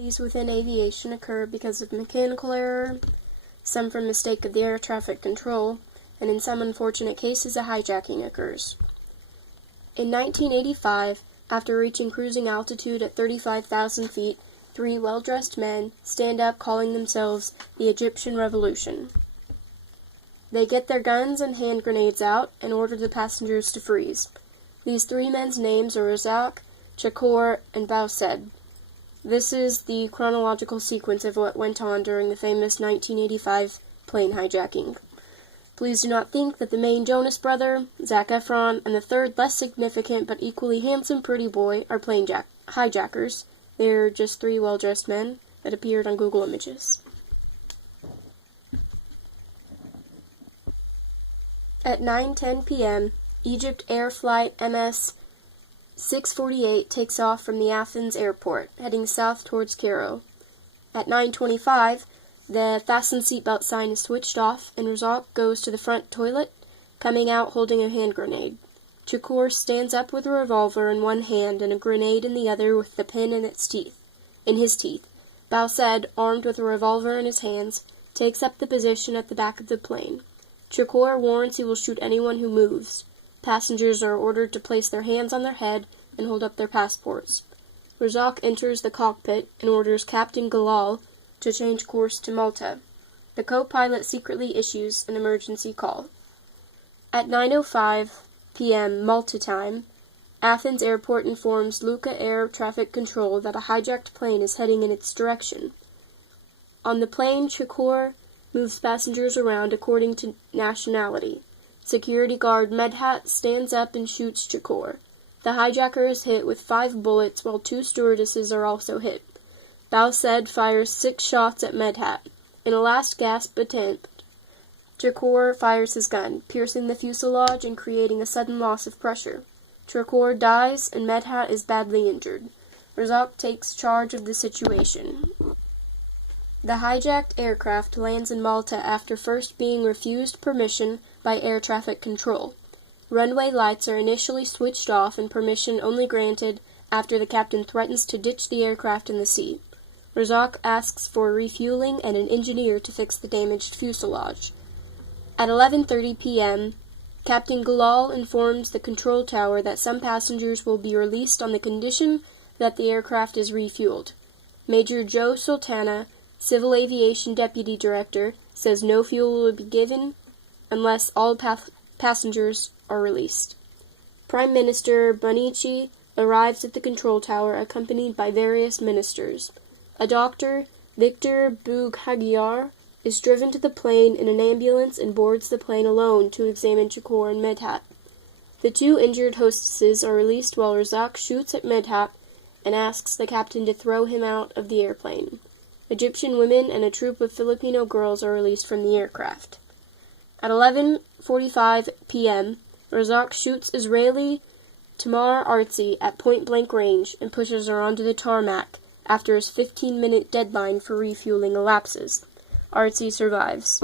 These within aviation occur because of mechanical error, some from mistake of the air traffic control, and in some unfortunate cases a hijacking occurs. In 1985, after reaching cruising altitude at 35,000 feet, 3 well-dressed men stand up calling themselves the Egyptian Revolution. They get their guns and hand grenades out and order the passengers to freeze. These 3 men's names are Razak, Chakor, and Baused. This is the chronological sequence of what went on during the famous 1985 plane hijacking. Please do not think that the main Jonas brother, Zac Efron, and the third less significant but equally handsome pretty boy are plane hijackers. They're just 3 well-dressed men that appeared on Google Images. At 9:10 p.m., Egypt Air Flight MS 648 takes off from the Athens airport, heading south towards Cairo. At 9:25, the fasten seatbelt sign is switched off, and Razak goes to the front toilet, coming out holding a hand grenade. Chakor stands up with a revolver in one hand and a grenade in the other with the pin in his teeth. Baused, armed with a revolver in his hands, takes up the position at the back of the plane. Chakor warns he will shoot anyone who moves. Passengers are ordered to place their hands on their head and hold up their passports. Razak enters the cockpit and orders Captain Galal to change course to Malta. The co-pilot secretly issues an emergency call. At 9:05 p.m. Malta time, Athens Airport informs Luka Air Traffic Control that a hijacked plane is heading in its direction. On the plane, Chakor moves passengers around according to nationality. Security guard Medhat stands up and shoots Chakor. The hijacker is hit with 5 bullets while 2 stewardesses are also hit. Baused fires 6 shots at Medhat. In a last gasp attempt, Chakor fires his gun, piercing the fuselage and creating a sudden loss of pressure. Chakor dies and Medhat is badly injured. Razak takes charge of the situation. The hijacked aircraft lands in Malta after first being refused permission by air traffic control. Runway lights are initially switched off and permission only granted after the captain threatens to ditch the aircraft in the sea. Razak asks for refueling and an engineer to fix the damaged fuselage. At 11:30 p.m., Captain Galal informs the control tower that some passengers will be released on the condition that the aircraft is refueled. Major Joe Sultana, Civil Aviation Deputy Director, says no fuel will be given unless all passengers are released. Prime Minister Bonici arrives at the control tower accompanied by various ministers. A doctor, Victor Boughagiar, is driven to the plane in an ambulance and boards the plane alone to examine Chakor and Medhat. The 2 injured hostesses are released while Razak shoots at Medhat and asks the captain to throw him out of the airplane. Egyptian women and a troop of Filipino girls are released from the aircraft. At 11:45 p.m., Razak shoots Israeli Tamar Artzi at point-blank range and pushes her onto the tarmac after his 15-minute deadline for refueling elapses. Artzi survives.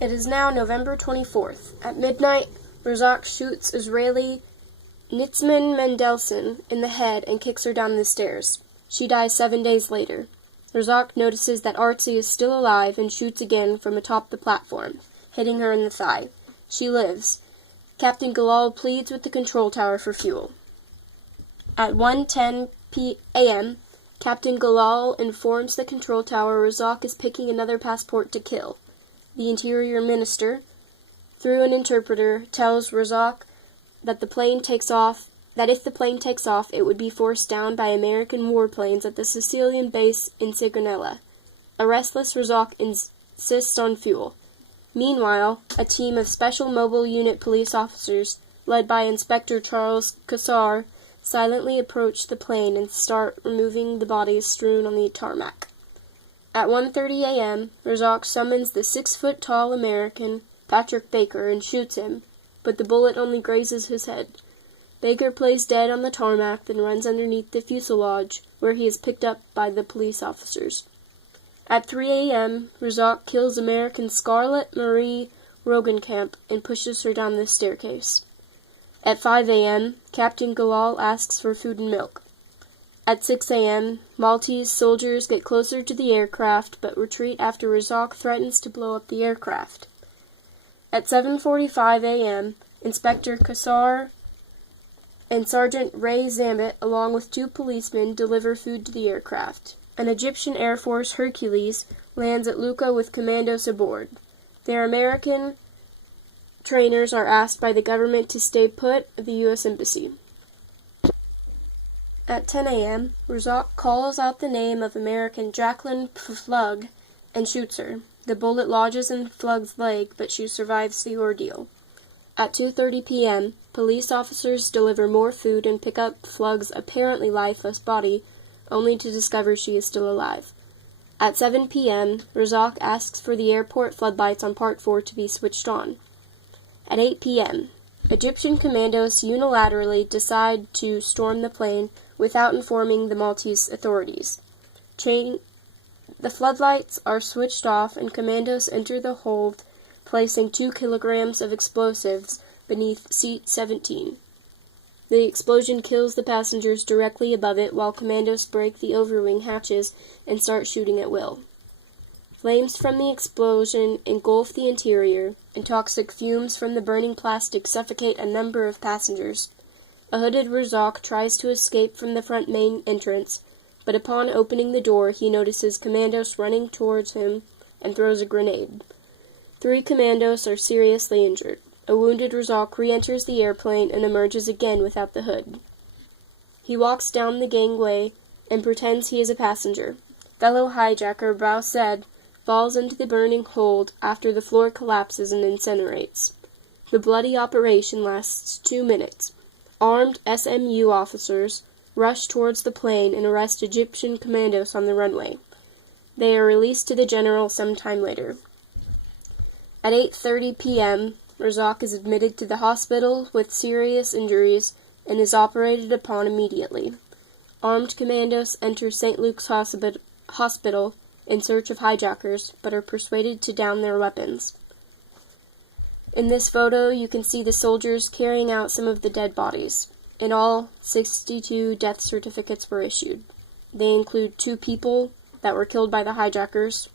It is now November 24th. At midnight, Razak shoots Israeli Nitzman Mendelsohn in the head and kicks her down the stairs. She dies 7 days later. Razak notices that Artzi is still alive and shoots again from atop the platform, hitting her in the thigh. She lives. Captain Galal pleads with the control tower for fuel. At 1:10 a.m., Captain Galal informs the control tower Razak is picking another passport to kill. The Interior Minister, through an interpreter, tells Razak that if the plane takes off, it would be forced down by American warplanes at the Sicilian base in Sigonella. A restless Razak insists on fuel. Meanwhile, a team of Special Mobile Unit police officers, led by Inspector Charles Cassar, silently approach the plane and start removing the bodies strewn on the tarmac. At 1:30 a.m., Razak summons the 6-foot-tall American, Patrick Baker, and shoots him, but the bullet only grazes his head. Baker plays dead on the tarmac, then runs underneath the fuselage, where he is picked up by the police officers. At 3 a.m., Razak kills American Scarlett Marie Rogenkamp and pushes her down the staircase. At 5 a.m., Captain Galal asks for food and milk. At 6 a.m., Maltese soldiers get closer to the aircraft but retreat after Razak threatens to blow up the aircraft. At 7:45 a.m., Inspector Kassar and Sergeant Ray Zammit, along with 2 policemen, deliver food to the aircraft. An Egyptian Air Force Hercules lands at Lucca with commandos aboard. Their American trainers are asked by the government to stay put at the U.S. Embassy. At 10 a.m., Razak calls out the name of American Jacqueline Flug and shoots her. The bullet lodges in Flug's leg, but she survives the ordeal. At 2:30 p.m., police officers deliver more food and pick up Flug's apparently lifeless body, only to discover she is still alive. At 7 p.m., Razak asks for the airport floodlights on Part 4 to be switched on. At 8 p.m., Egyptian commandos unilaterally decide to storm the plane without informing the Maltese authorities. The floodlights are switched off and commandos enter the hold, placing 2 kilograms of explosives beneath seat 17. The explosion kills the passengers directly above it, while commandos break the overwing hatches and start shooting at will. Flames from the explosion engulf the interior, and toxic fumes from the burning plastic suffocate a number of passengers. A hooded Razak tries to escape from the front main entrance, but upon opening the door he notices commandos running towards him and throws a grenade. 3 commandos are seriously injured. A wounded Razak re-enters the airplane and emerges again without the hood. He walks down the gangway and pretends he is a passenger. Fellow hijacker Baussed falls into the burning hold after the floor collapses and incinerates. The bloody operation lasts 2 minutes. Armed SMU officers rush towards the plane and arrest Egyptian commandos on the runway. They are released to the general sometime later. At 8:30 p.m., Razak is admitted to the hospital with serious injuries and is operated upon immediately. Armed commandos enter St. Luke's hospital in search of hijackers, but are persuaded to down their weapons. In this photo, you can see the soldiers carrying out some of the dead bodies. In all, 62 death certificates were issued. They include 2 people that were killed by the hijackers,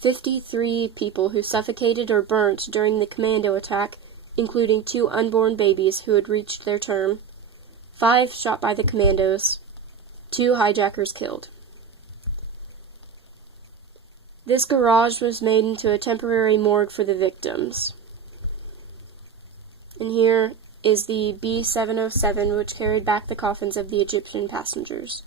53 people who suffocated or burnt during the commando attack, including 2 unborn babies who had reached their term, 5 shot by the commandos, 2 hijackers killed. This garage was made into a temporary morgue for the victims. And here is the B-707, which carried back the coffins of the Egyptian passengers.